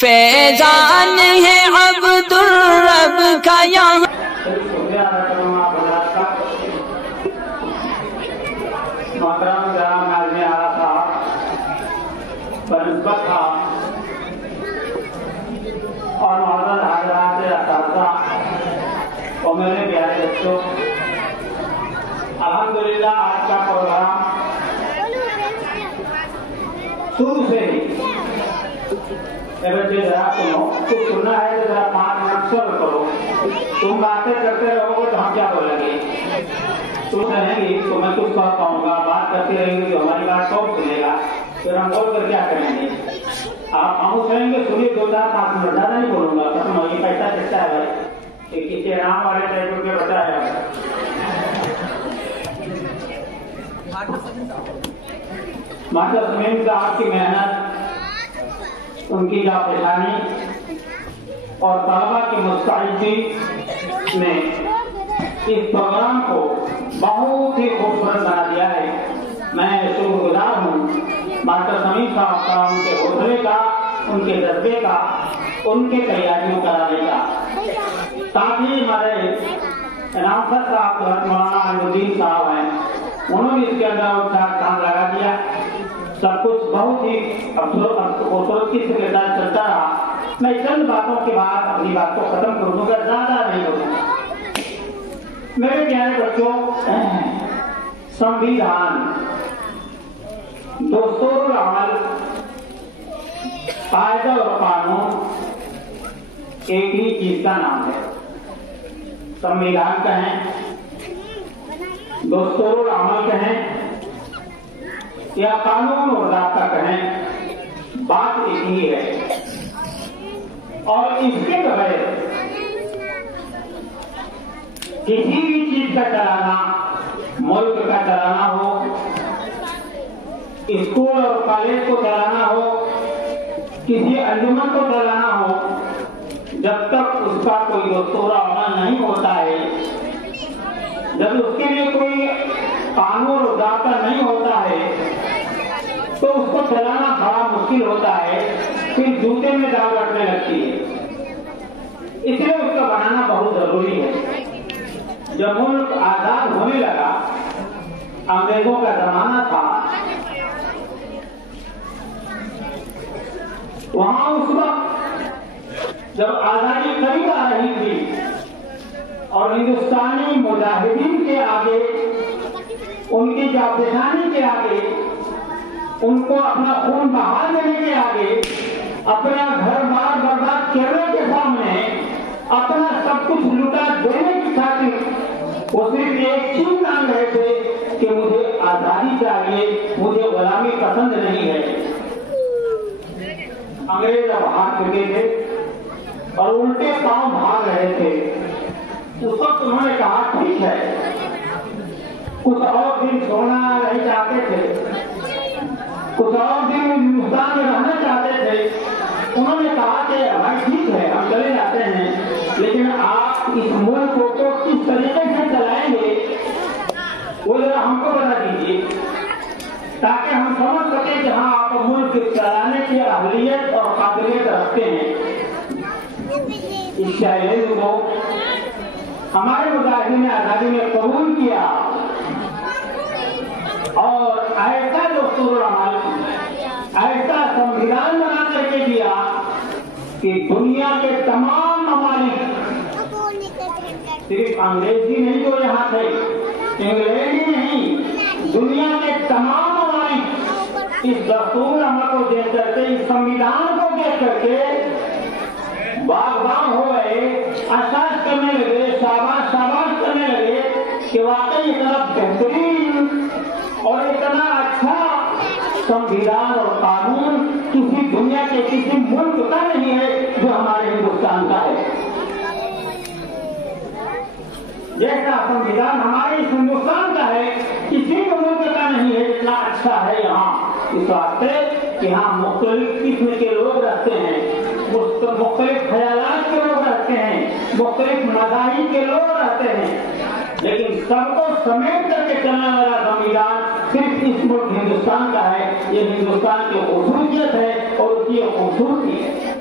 فیضان ہے عبدالرب کا یہاں. محترم جناب ناظرین اعلیٰ صاحب بنسبت تھا اور معزز حضرات اساتذہ اور میرے پیارے بچوں، الحمدللہ آج کا پروگرام شروع سے ہی بچے ذرا سنو، کچھ سننا ہے تو ذرا 5 منٹ صبر کرو. تم باتیں کرتے رہو گے تو ہم کیا بولیں گے؟ تم کہیں گی تو میں کچھ کہہ پاؤں گا، بات کرتے رہیں گے تو ہماری بات کون سنے گا؟ پھر ہم بول کر کیا کریں گے؟ آپ خاموش رہیں گے، سنیے 2-4-5 منٹ، زیادہ نہیں بولوں گا. ختم ہوگی، پیسہ کچا ہے بھائی، کسی انعام والے ٹائپ کے بتایا ہے. ماسٹر سمیم صاحب کی محنت، ان کی جاپشانی اور طلبہ کی مستعدی نے اس پروگرام کو بہت ہی خوبصورت بنا دیا ہے. میں شکر گزار ہوں ماسٹر سمیم صاحب کا، ان کے حوصلے کا، ان کے جذبے کا، ان کے تیاریوں کرانے کا. ساتھ ہی ہمارے انعامت صاحب مولانا الدین صاحب ہیں، انہوں نے اس کے اندر کام لگا دیا. سب کچھ بہت ہی خوبصورتی سے چلتا رہا. میں چند باتوں کے بعد اپنی بات کو ختم کر دوں گا، زیادہ نہیں کروں گا. میرے پیارے بچوں، سنویدھان، دستور العمل، قاعدہ اور قانون ایک ہی چیز کا نام ہے. سنویدھان کہیں، دستور العمل کہیں یا قانون اور ضابطہ کہیں، بات ایک ہی ہے. اور اس کے بغیر کسی بھی چیز کا چلانا، ملک کا چلانا ہو، اسکول اور کالج کو چلانا ہو، کسی انجمن کو چلانا ہو، جب تک اس کا کوئی دستور عمل نہیں ہوتا ہے، جب اس کے لیے کوئی قانون اور ضابطہ نہیں ہوتا ہے، تو اس کو چلانا بڑا مشکل ہوتا ہے. پھر جوتے میں داغ لگنے لگتی ہے. اس لیے اس کا بنانا بہت ضروری ہے. جب ملک آزاد ہونے لگا، انگریزوں کا زمانہ تھا، وہاں اس وقت جب آزادی قریب آ رہی تھی اور ہندوستانی مجاہدین کے آگے، ان کی جاپشانی کے آگے، ان کو اپنا خون بہا دینے کے آگے، اپنا گھر بار برباد کرنے کے سامنے، اپنا سب کچھ لٹا دینے کی خاطر وہ صرف ایک چیز مان رہے تھے کہ مجھے آزادی چاہیے، مجھے غلامی پسند نہیں ہے. انگریز اب ہاتھ چکے تھے اور الٹے پاؤں بھاگ رہے تھے. اس وقت انہوں نے کہا ٹھیک ہے، کچھ اور دن چھوڑنا نہیں چاہتے تھے، کچھ اور دن ہندوستان میں رہنا چاہتے تھے. انہوں نے کہا کہ بھائی ٹھیک ہے، ہم چلے جاتے ہیں، لیکن آپ اس ملک کو کس طریقے سے چلائیں گے وہ ذرا ہم کو بتا دیجیے، تاکہ ہم سمجھ سکیں کہ ہاں آپ ملک چلانے کی اہلیت اور قابلیت رکھتے ہیں. اس چیلنج کو ہمارے مجاہدین آزادی نے قبول کیا اور ایسا دستور العمل، ایسا سنویدھان بنا کر کے دیا کہ دنیا کے تمام ممالک، صرف انگریزی نہیں جو یہاں تھے، انگلینڈ ہی نہیں، دنیا کے تمام ممالک اس دستور العمل کو دیکھ کر کے، اس سنویدھان کو دیکھ کر کے باغبان ہو گئے، احساس کرنے لگے، شاباش شاباش کرنے لگے کہ واقعی اتنا بہترین اور اتنا اچھا سنویدھان اور قانون کسی دنیا کے کسی ملک کا نہیں ہے جو ہمارے ہندوستان کا ہے. جیسا سنویدھان ہمارے اس ہندوستان کا ہے، کسی بھی ملک کا نہیں ہے اتنا اچھا ہے یہاں. اس واسطے کہ یہاں مختلف قسم کے لوگ رہتے ہیں، مختلف خیالات کے لوگ رہتے ہیں، مختلف مذاہب کے لوگ رہتے ہیں، لیکن سب کو سمیٹ کر کے چلنے والا سنویدھان صرف اس ملک ہندوستان کا ہے. یہ ہندوستان کی خصوصیت ہے اور اس کی خوبصورتی ہے.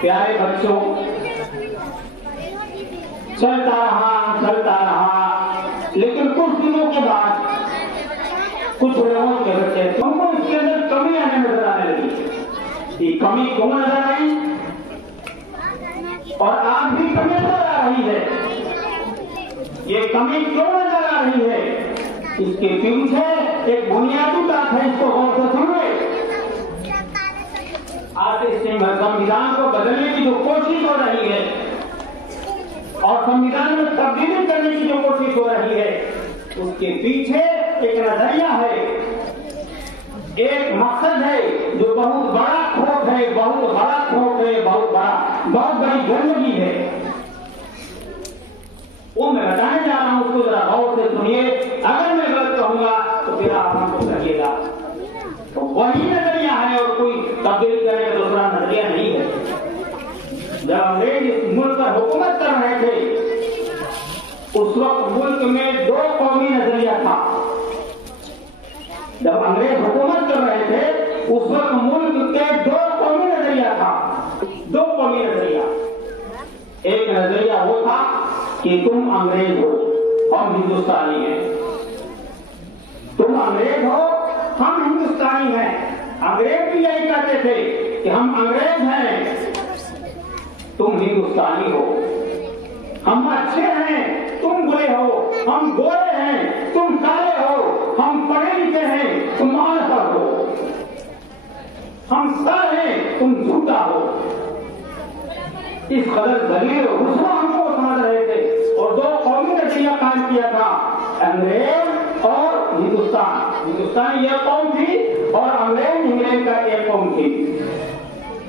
پیارے بچوں، چلتا رہا، لیکن کچھ دنوں کے بعد کچھ لوگوں کے بچے تم کو اس کے اندر کمی آنے نظر آنے لگی۔ یہ کمی کیوں نظر آئی اور آج بھی کمی نظر آ رہی ہے؟ یہ کمی کیوں نظر آ رہی ہے؟ اس کے پیچھے ایک بنیادی بات ہے، اس کو غور سے سنیے۔ آج اس سنویدھان کو بدلنے کی جو کوشش ہو رہی ہے اور سنویدھان میں تبدیلی کرنے کی جو کوشش ہو رہی ہے، اس کے پیچھے ایک نظریہ ہے، ایک مقصد ہے جو بہت بڑا کھوٹ ہے، بہت بڑی گندگی ہے۔ وہ میں بتانے جا رہا ہوں، اس کو ذرا غور سے سنیے۔ اگر میں غلط کہوں گا تو پھر آپ ہم کو کہیے گا۔ تو وہی نظریہ ہے اور کوئی تبدیلی کرنے کا دوسرا نظریہ نہیں ہے۔ جب انگریز اس ملک پر حکومت کر رہے تھے، اس وقت ملک میں دو قومی نظریہ تھا۔ جب انگریز حکومت کر رہے تھے اس وقت ملک کے دو قومی نظریہ تھا، دو قومی نظریہ۔ ایک نظریہ وہ تھا کہ تم انگریز ہو، ہم ہندوستانی ہیں۔ تم انگریز ہو، ہم ہندوستانی ہیں۔ انگریز بھی یہی کہتے تھے کہ ہم انگریز ہیں، تم ہندوستانی ہو۔ ہم اچھے ہیں، تم برے ہو۔ ہم گورے ہیں، تم کالے ہو۔ ہم پڑھے لکھے ہیں، تم ان پڑھ ہو۔ ہم سر ہیں، تم جھوٹا ہو۔ اس قدر ذلیل و رسوا ہم کو سمجھ رہے تھے اور دو قومی نظریہ قائم کیا تھا، انگریز اور ہندوستان۔ ہندوستان یہ قوم تھی اور انگریز انگلینڈ کا ایک قوم تھی۔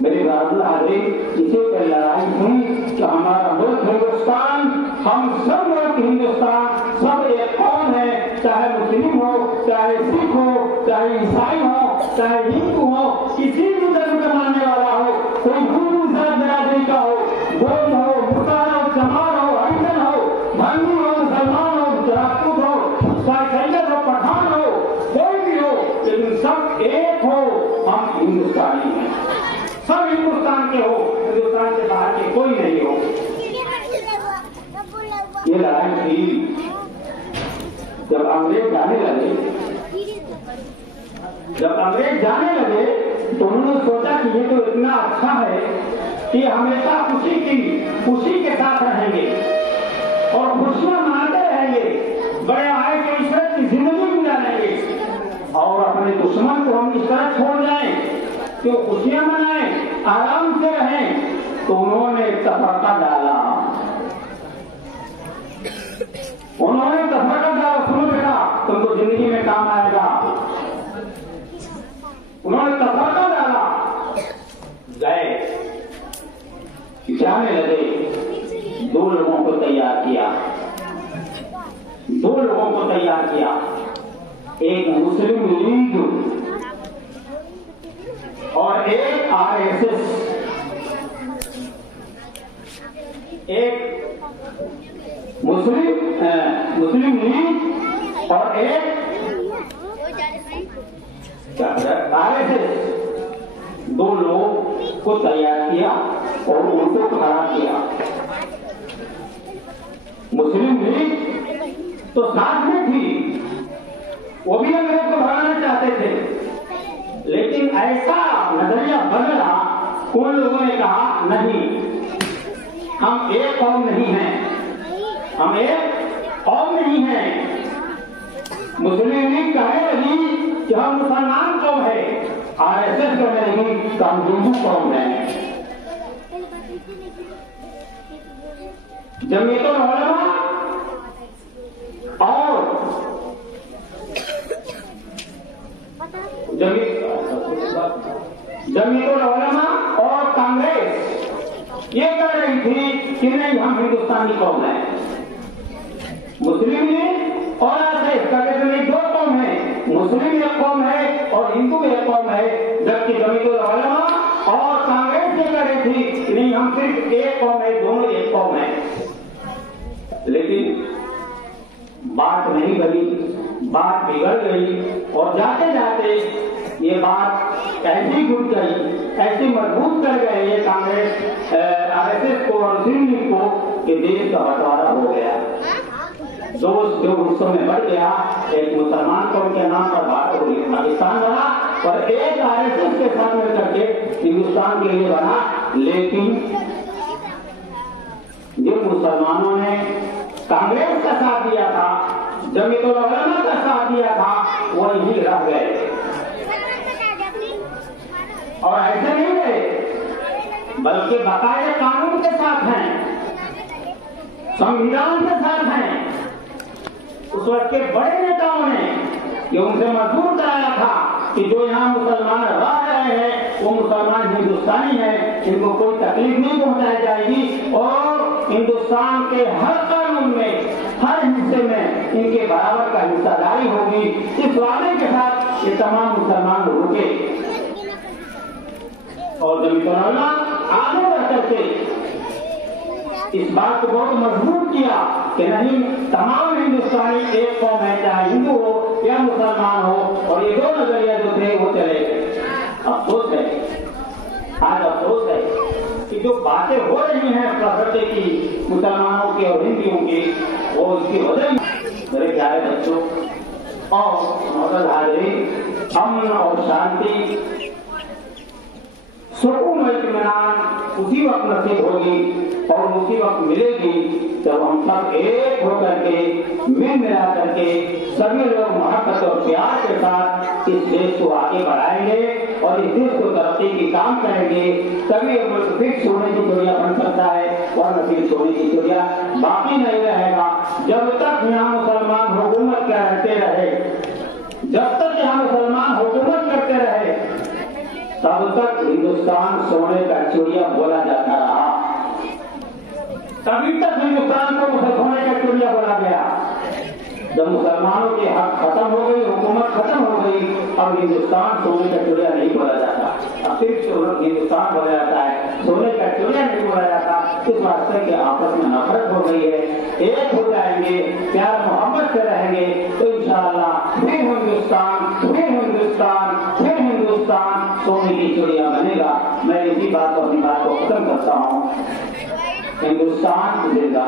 میرے بھائی حاضرین، اسے پہ لڑائی ہوئی کہ ہمارا ملک ہندوستان، ہم سب ملک ہندوستان، سب ایک قوم ہے، چاہے مسلم ہو، چاہے سکھ ہو، چاہے عیسائی ہو، چاہے ہندو ہو، کسی بھی دھرم کا ماننے والا ہو، کوئی ہندو ذات برادری کا ہو، بودھ ہو، مسلمان ہو، چمار ہو، ہریجن ہو، بھنگی ہو، مسلمان ہو، راجپوت ہو، سید ہو، پٹھان ہو، کوئی بھی ہو، لیکن سب ایک ہو، ہم ہندوستانی ہیں۔ سب ہندوستان کے ہو، ہندوستان سے باہر کے کوئی نہیں ہو۔ یہ لڑائی تھی۔ جب انگریز جانے لگے تو انہوں نے سوچا کہ یہ تو اتنا اچھا ہے کہ ہمیشہ خوشی کے ساتھ رہیں گے اور خوشیاں مناتے رہیں گے، بڑے عائش و عشرت کی زندگی گزاریں گے، اور اپنے دشمن کو ہم اس طرح چھوڑ جائیں کہ وہ خوشیاں منائیں، آرام سے رہیں۔ تو انہوں نے تفرقہ ڈالا۔ سنو بیٹا، تم کو زندگی میں کام آئے گا۔ انہوں نے تفرقہ ڈالا، گئے جانے لگے، دو لوگوں کو تیار کیا، ایک مسلم لیگ اور ایک RSS، ایک مسلم لیگ اور ایک RSS، دو لوگ کو تیار کیا اور ان کو کھڑا کیا۔ مسلم لیگ تو ساتھ میں تھی، وہ بھی انگریز کو بھگانا چاہتے تھے، لیکن ایسا نظریہ بدلا، ان لوگوں نے کہا نہیں، ہم ایک قوم نہیں ہیں، ہم ایک قوم نہیں ہیں۔ مسلم لیگ کہنے لگی کہ ہم مسلمان قوم ہے، RSS کہنے لگی کہ ہم ہندو قوم ہے۔ جمعیت العلماء اور کانگریس یہ کہہ رہی تھی کہ نہیں، ہم ہندوستانی قوم ہیں۔ مسلم لیگ اور RSS کہتے تھے دو قوم ہیں، مسلم ایک قوم ہے اور ہندو ایک قوم ہے، جبکہ جمعیت العلماء اور کانگریس یہ کہہ رہی تھی کہ نہیں، ہم صرف ایک قوم ہے، دونوں ایک قوم ہے۔ لیکن بات نہیں بنی، بات بگڑ گئی اور جاتے جاتے یہ بات ایسی گھٹ گئی، ایسی مضبوط کر گئے یہ کانگریس RSS کو اور مسلم لیگ کو کہ دیش کا بٹوارا ہو گیا، دوست جو حصوں میں بڑھ گیا، ایک مسلمان قوم کے نام پر پاکستان بنا اور ایک RSS کے ساتھ مل کر کے ہندوستان کے لیے بنا۔ لیکن جن مسلمانوں نے کانگریس کا ساتھ دیا تھا، جمعیت العلماء کا ساتھ دیا تھا، وہ یہیں رہ گئے اور ایسے نہیں گئے بلکہ باقاعدہ قانون کے ساتھ ہیں، سنویدھان کے ساتھ ہیں۔ اس وقت کے بڑے نیتاؤں نے یہ ان سے مجبور کرایا تھا کہ جو یہاں مسلمان رہ رہے ہیں وہ مسلمان ہندوستانی ہیں، ان کو کوئی تکلیف نہیں پہنچائی جائے گی اور ہندوستان کے ہر قانون میں، ہر حصے میں ان کے برابر کا حصہ داری ہوگی۔ اس وعدے کے ساتھ یہ تمام مسلمان رکے اور جمعیت العلماء آگے بڑھ کر کے اس بات کو بہت مضبوط کیا کہ نہیں، تمام ہندوستانی ایک قوم ہے، چاہے ہندو ہو یا مسلمان ہو، اور یہ دو نظریہ جو تھے وہ چلے گئے۔ افسوس ہے، آج افسوس ہے کہ جو باتیں ہو رہی ہیں پرفرتے کی مسلمانوں کی اور ہندوؤں کی، وہ اس کی وجہ میرے پیارے بچوں اور معزز حاضرین، امن اور شانتی، سکون و اطمینان اسی وقت نصیب ہوگی اور اسی وقت ملے گی جب ہم سب ایک ہو کر کے مل ملا کر کے سبھی لوگ محبت اور پیار کے ساتھ اس دیش کو آگے بڑھائیں گے اور اس دیش کو ترقی کی کام کریں گے، تبھی ملک پھر سونے کی چڑیا بن سکتا ہے، ورنہ پھر سونے کی چڑیا باقی نہیں رہے گا۔ جب تک یہاں مسلمان حکومت کرتے رہے، جب تک یہاں مسلمان حکومت کرتے رہے، تب تک ہندوستان سونے کا چڑیا بولا جاتا رہا، تبھی تک ہندوستان کو سونے کا چڑیا بولا گیا۔ جب مسلمانوں کے حق ختم ہو گئی، حکومت ختم ہو گئی، اب ہندوستان سونے کا چڑیا نہیں بولا جاتا، اب صرف ہندوستان بولا جاتا ہے، سونے کا چڑیا نہیں بولا جاتا۔ اس واسطے کہ آپس میں نفرت ہو گئی ہے، ایک ہو جائیں گے، پیار محبت سے رہیں گے تو انشاءاللہ پھر ہندوستان، پھر ہندوستان، پھر ہندوستان سونے کی چڑیا بنے گا۔ میں اسی بات کو اپنی بات کو ختم کرتا ہوں۔ ہندوستان زندہ۔